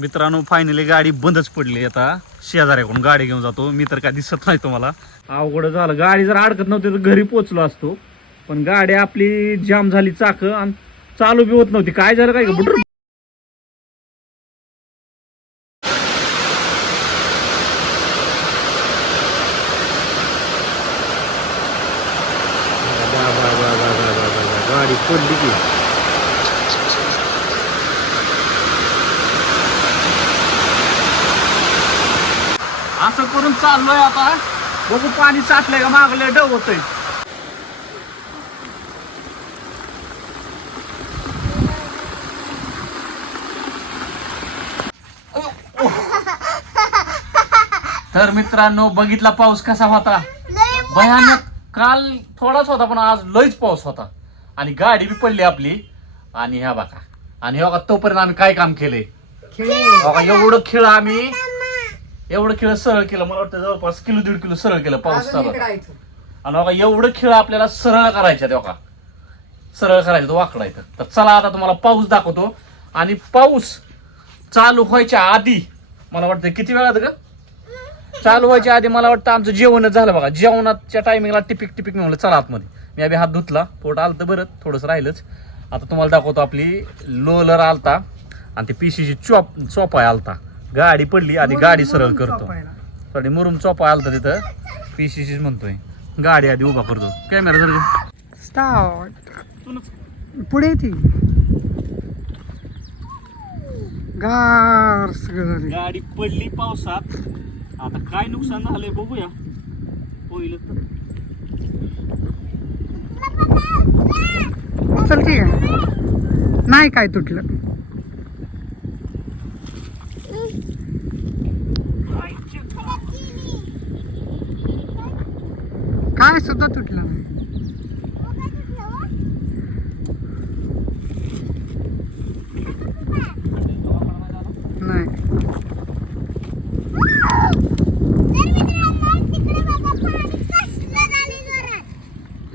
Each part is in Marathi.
मित्रांनो फायनली गाडी बंदच पडली आता. शेजाऱ्याकडून गाडी घेऊन जातो. मी तर काय दिसत नाही तुम्हाला. अवघड झालं. गाडी जर अडकत नव्हती तर घरी पोचलो असतो. पण गाडी आपली जाम झाली चाक आणि चालू बी होत नव्हती. काय झालं काय बुटर गाडी पडली की असं करून चाललोय आता. बघू पाणी साठलंय का? मागले डव होतंय तर मित्रांनो बघितला पाऊस कसा होता? भयानक. काल थोडाच होता पण आज लयच पाऊस होता. आणि गाडी बी पडली आपली. आणि ह्या बघा. आणि हे बघा तोपर्यंत आम्ही काय काम केलंय एवढं खेळ आम्ही एवढं खेळ सरळ केलं मला वाटतं जवळपास किलो दीड किलो सरळ केलं पाऊस चालू होता. आणि बघा एवढं खेळ आपल्याला सरळ करायच्या तेव्हा सरळ करायचं तो वाकडायचं तर चला आता तुम्हाला पाऊस दाखवतो. आणि पाऊस चालू व्हायच्या आधी मला वाटतं किती वेळात ग? चालू व्हायच्या आधी मला वाटतं आमचं जेवणच झालं बघा. जेवणाच्या टायमिंगला टिपिक टिपिक म्हणलं चला आतमध्ये. मी आधी हात धुतला पोट आलं तर बरं थोडंसं राहिलंच. आता तुम्हाला दाखवतो आपली लोलर आलता आणि ती पिशीची चॉप चोपाय आलता. गाडी पडली आधी गाडी सरळ करतो. सॉरी मुरुम चोपा आलता तिथं. पिशीचीच म्हणतोय. गाडी आधी उभा करतो. कॅमेरा जर स्टार्ट पुढे ती. गार गाडी पडली पावसात. आता काय नुकसान झालंय बघूया. होईल तर. चल ठीक आहे. नाही काय तुटलं. काय सुद्धा तुटलं नाही.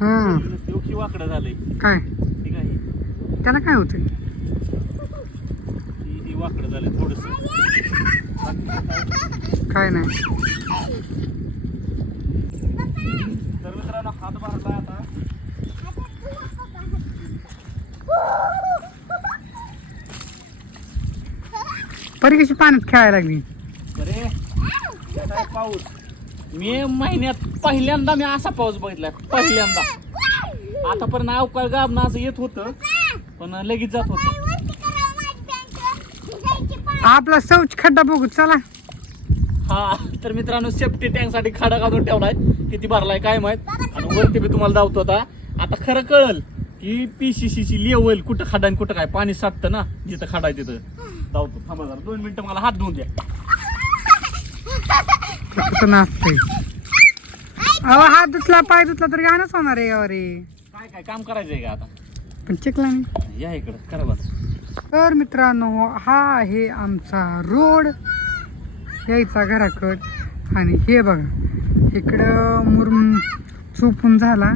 हा काय? त्याला काय ही ही थोडस. काय नाही. तर मित्रांनो हात भरला आता. परी कशी पाण्यात खेळायला लागली? अरे त्याचा पाऊस. मे महिन्यात पहिल्यांदा मी असा पाऊस बघितलाय पहिल्यांदा. आतापर्यंत अवकाळ गाबना असं येत होतं पण लगेच जात होतं. आपला शौच खड्डा बघू चला. हा तर मित्रांनो सेफ्टी टँकसाठी खडा काढून ठेवलाय. किती भरलाय काय माहीत? आणि वरती मी तुम्हाला दावतो आता. आता खरं कळल की पीसीसी ची लेवल कुठं खडा आणि कुठं काय? पाणी साठतं ना जिथं खडा आहे तिथं. धावतो थांबा जरा. दोन मिनिटं मला हात धुवून द्या. कसं नाचतंय. अहो हात धुतला पाय धुतला तर गाणंच होणार आहे अरे. काय काय काम करायचंय का आता? पण चिकला नाही. या इकडं करा बरं. तर मित्रांनो हा आहे आमचा रोड यायचा घराकड. आणि हे बघा इकडं मुरुम चुपून झाला.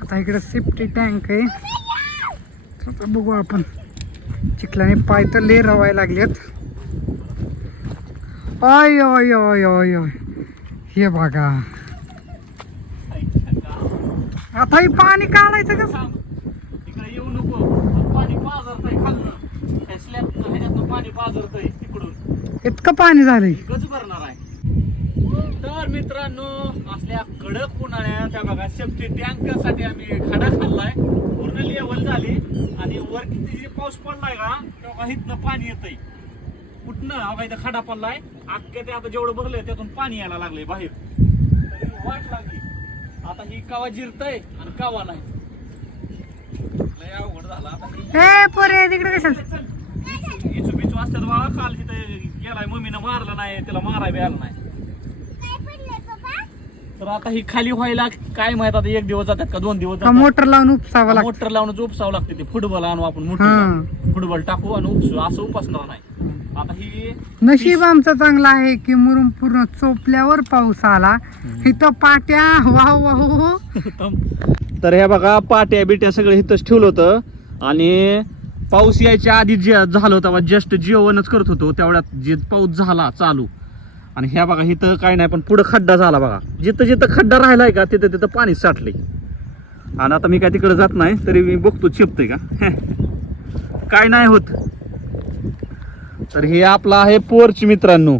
आता इकडं सेफ्टी टँक आहे. आता बघू आपण. चिखलाने पाय तर ले रवायला लागलेत. ऑय ऑय ऑय ऑय ऑय हे बघा. आता हे पाणी काढायचं का? येऊ नको. पाणी पाझरतय खाल्लं पाणी पाझरतय इतकं पाणी झालंय. गज भरणार आहे. तर मित्रांनो असल्या कडक उन्हाळ्यात त्या बघा सेफ्टी टँकसाठी आम्ही खडा खाल्लाय. पूर्ण लेवल झाली. आणि वर किती जे पाऊस पडलाय का तेव्हा इथनं पाणी येतंय. कुठनं अवघा इथं खडा पडलाय अख्ख्या ते आता जेवढं भरलंय त्यातून पाणी यायला लागलंय बाहेर. वाट लागली. आता ही कावा जिरतय आणि कावा नाही. लय अवघड झाला आता. ही पोरे तिकडे कशाला? इचू बिचू असतात बाळा काल तिथे गेलाय मम्मीनं मारलं नाही त्याला माराय बी आलं नाही. तर आता ही खाली व्हायला काय माहीत आता एक दिवस जातात का दोन दिवस जातात? मोटर लावून उपसावं लागतं. मोटर लावून उपसावं लागते ते. फुटबॉल आणू आपण हा. मोठं फुटबॉल टाकू आणि उपसू असं उपासणार नाही. आता ही नशीब आमचं चांगलं आहे की मुरुम पूर्ण चोपल्यावर पाऊस आला. इथं पाट्या वाहू वाहू तर ह्या बघा पाट्या बिट्या सगळं इथंच ठेवलं होतं. आणि पाऊस यायच्या आधी जे झालं तेव्हा जस्ट जेवणच करत होतो. तेवढ्यात जे पाऊस झाला चालू. आणि ह्या बघा इथं काय नाही पण पुढं खड्डा झाला बघा. जिथं जिथं खड्डा राहिलाय का तिथं तिथं पाणी साठले आणि आता मी काय तिकडे जात नाही तरी मी बघतो चिपतोय का? काय नाही होत. तर हे आपला आहे पोर्च मित्रांनो.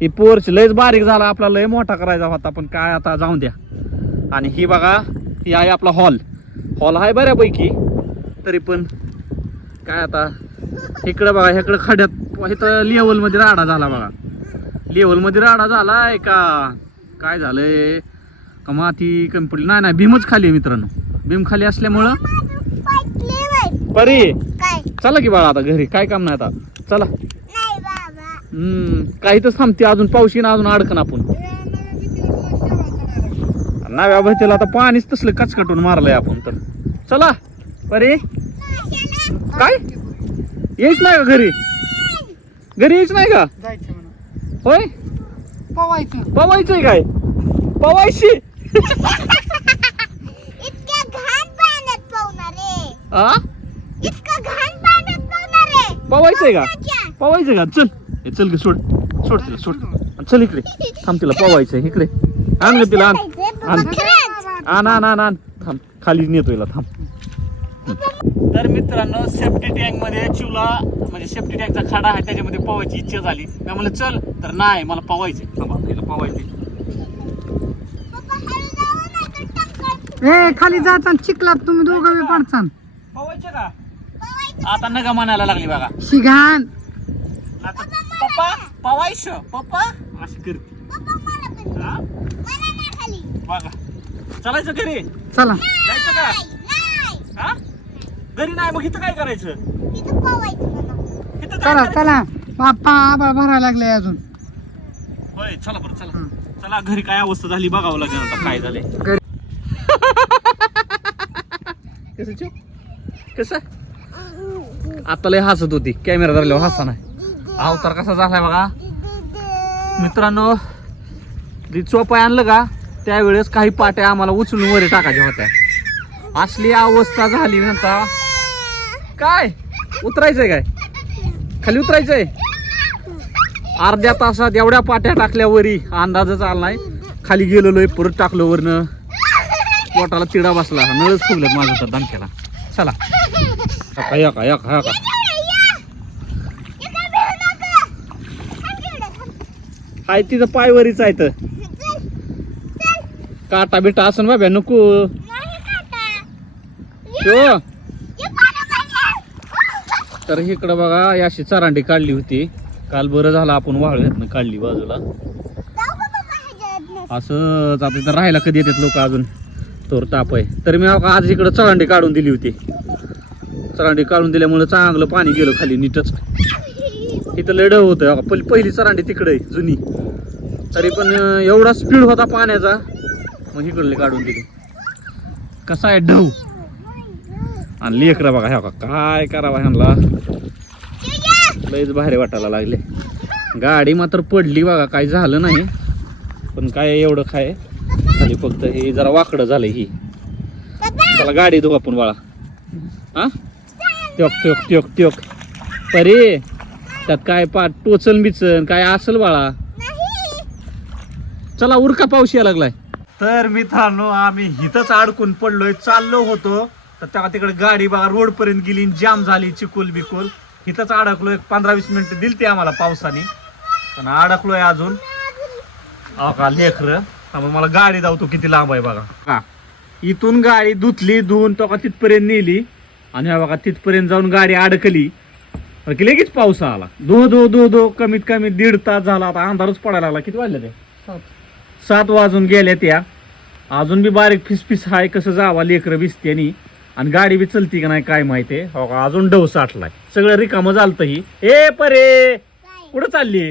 हे पोर्च लयच बारीक झाला आपला लय मोठा करायचा होता पण काय आता जाऊन द्या. आणि ही बघा ही आहे आपला हॉल. हॉल आहे बऱ्यापैकी तरी पण काय आता? इकडं बघा इकडं खड्यात इथं लेवलमध्ये राडा झाला बघा. लेवलमध्ये राडा झालाय का? काय झालंय? का माती कमी पडली नाही नाही भीमच खाली आहे मित्रांनो. भीम खाली असल्यामुळं परी चला की बाळा आता घरी. काय काम नाही आता? चला. हम्म काही तर थांबते. अजून पाऊस येईन अजून अडकन आपण. नव्या भरतीला आता पाणीच तसलं कचकटून मारलंय आपण तर. चला परी. काय? यायच नाही का घरी? घरी यायच नाही का? जायचं म्हणा. होय? पवायचं. पवायचंय काय? पवायची इतक्या घाण पाण्यात पोहणार रे आ? इतकं घाण पाण्यात पोहणार रे पवायचंय का. पवायचंय का? चल. हे चल गे सोड. सोड तिला सोड. चल इकडे. थांब तिला पवायचंय. इकडे. आण ग तिला आण. आण. आण आण आण आण. थांब. खाली नेतो हिला थांब. तर मित्रांनो सेफ्टी टँकमध्ये चिवला म्हणजे सेफ्टी टँकचा खडा आहे त्याच्यामध्ये पवायची इच्छा झाली. मी म्हणलं चल. तर नाही मला पवायचे पवायचे. ए खाली जाता चिखलात तुम्ही दोघं बी पडचान पवायचे का. आता नका म्हणायला लागली बघा. शिघाण आता पप्पा पवायचं पप्पा? अशी करते. हा? बघा. चलायचं घरी? चला. जायचं का. हा? घरी नाही मग इथं काय करायचं? इथं पोहायचं मला. इथं काय चला करायचं? चला. बाप्पा आबाळ भरायला लागले अजून. होय चला बरं चला. चला घरी काय अवस्था झाली बघावं लागेल आता काय झाले घरी. कसं कसं? आता लय हसत होती. कॅमेरा धरल्यावर हसा नाही. अवतार कसा झालाय बघा. मित्रांनो जी चोपाय आणलं का त्यावेळेस काही पाट्या आम्हाला उचलून वरी टाकायच्या होत्या. असली अवस्था झाली म्हणता काय? उतरायचंय काय? खाली उतरायचंय? अर्ध्या तासात एवढ्या पाट्या टाकल्या वरी अंदाजच आला नाही. खाली गेलेलोय परत टाकलं वरनं. पोटाला तिडा बसला. नळच फुगलं माझं तर दणक्याला. चला. यका हाय तिथं पायवरीच आहे तर काटा बिटा असं बाब्या नको. शो. तर इकडं बघा ही अशी चरांडी काढली होती. काल बरं झालं आपण वाळव्यातनं काढली बाजूला. असंच आता इथं राहायला कधी येतात लोक अजून. तोर ताप आहे. तर मी आज इकडं चरांडी काढून दिली होती. चरांडी काढून दिल्यामुळे चांगलं पाणी गेलं खाली नीटच. इथं लढ होतं. पहिली पहिली चरांडी तिकडे आहे, जुनी. तरी पण एवढा स्पीड होता पाण्याचा. मग इकडले काढून दिली. कसा आहे ढव आणि लेकरं बघा ह्या काय करावा ह्यांना लयच भारी वाटायला लागले. गाडी मात्र पडली बघा काय झालं नाही. पण काय एवढं काय? खाली फक्त हे जरा वाकडं झालंय ही. त्याला गाडी देऊ आपण बाळा. हा? त्योक त्योक त्योक त्योक. अरे त्यात काय पा टोचन बिचन काय असल बाळा? चला उरका पाऊस यायला लागलाय. तर मित्रांनो आम्ही इथंच अडकून पडलोय चाललो होतो. तर तेव्हा तिकडे गाडी बघा रोड पर्यंत गेली जाम झाली चिकोल बिकोल. इथंच अडकलोय पंधरा वीस मिनिटं दिलती आम्हाला पावसाने. पण अडकलोय अजून. अहो का लेकर. त्यामुळे मला गाडी धावतो किती लांब आहे बघा. हा. इथून गाडी धुतली धुवून तो का तिथपर्यंत नेली. आणि हा बघा तिथपर्यंत जाऊन गाडी अडकली. की लगेच पाऊस आला. दो दो दो दो कमीत कमी दीड तास झाला. आता अंधारच पडायला लागला. किती वाजले ते? सात. वाजून गेल्या त्या अजून बी बारीक फिसफिस हाय कसं जावा लेकरं भिजत्यानी आणि गाडी बी चलती का नाही काय माहितीये हो का अजून डव साठलाय सगळं रिकामं झालतं ही. ए परे! कुठं चालली?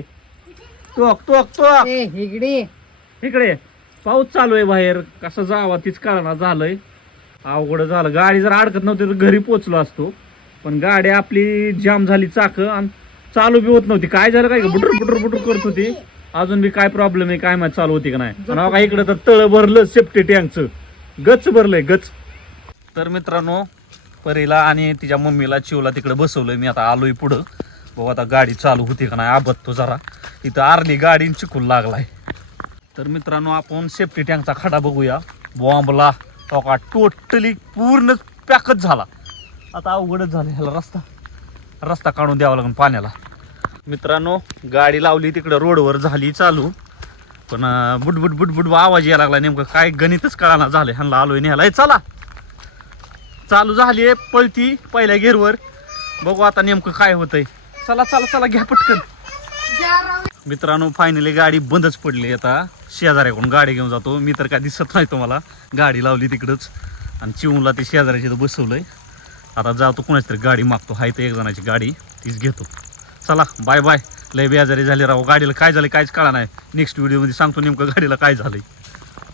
तोक तोक तोक ए इकडे. इकडे. पाऊस चालू आहे बाहेर. कसं जावा तीच कळना झालंय. अवघड झालं. गाडी जर अडकत नव्हती तर घरी पोचलो असतो. पण गाडी आपली जाम झाली चाक आणि चालू बी होत नव्हती. काय झालं काय बुटर बुटर बुटर करत होती. अजून बी काय प्रॉब्लेम आहे काय माहिती चालू होती का नाही. अहो का इकडे तर तळ भरलं सेफ्टी टँकचं गच भरलंय गच तर मित्रांनो परीला आणि तिच्या मम्मीला चिवला तिकडे बसवलंय. मी आता आलोय पुढं. बघू आता गाडी चालू होती का नाही आबत तो जरा. इथं आरली गाडी चिकून लागलाय. तर मित्रांनो आपण सेफ्टी टँकचा खडा बघूया. बॉम्बला तो का टोटली पूर्ण पॅकच झाला. आता अवघडच झालं ह्याला रस्ता. रस्ता काढून द्यावा लागून पाण्याला. मित्रांनो गाडी लावली तिकडं रोडवर झाली चालू. पण बुटबुट बुटबुट आवाज यायला लागला नेमकं काय गणितच कळाना झालं ह्यांना आलोय न्यायला. चला! चालू झाली आहे पळती पहिल्या गेअरवर बघू आता नेमकं काय होतंय. चला चला चला घ्या पटकन. मित्रांनो फायनली गाडी बंदच पडली आता. शेजाऱ्याकडून गाडी घेऊन जातो. मी तर काय दिसत नाही तुम्हाला. गाडी लावली तिकडंच. आणि चिवूनला ते शेजाऱ्याची इथं बसवलंय. आता जातो कोणाची तरी गाडी मागतो. हाय तर एक जणाची गाडी. तीच घेतो. चला बाय बाय लय बेजारी झाली राव. गाडीला काय झालं काहीच कळा नाही. नेक्स्ट व्हिडिओमध्ये सांगतो नेमकं गाडीला काय झालंय.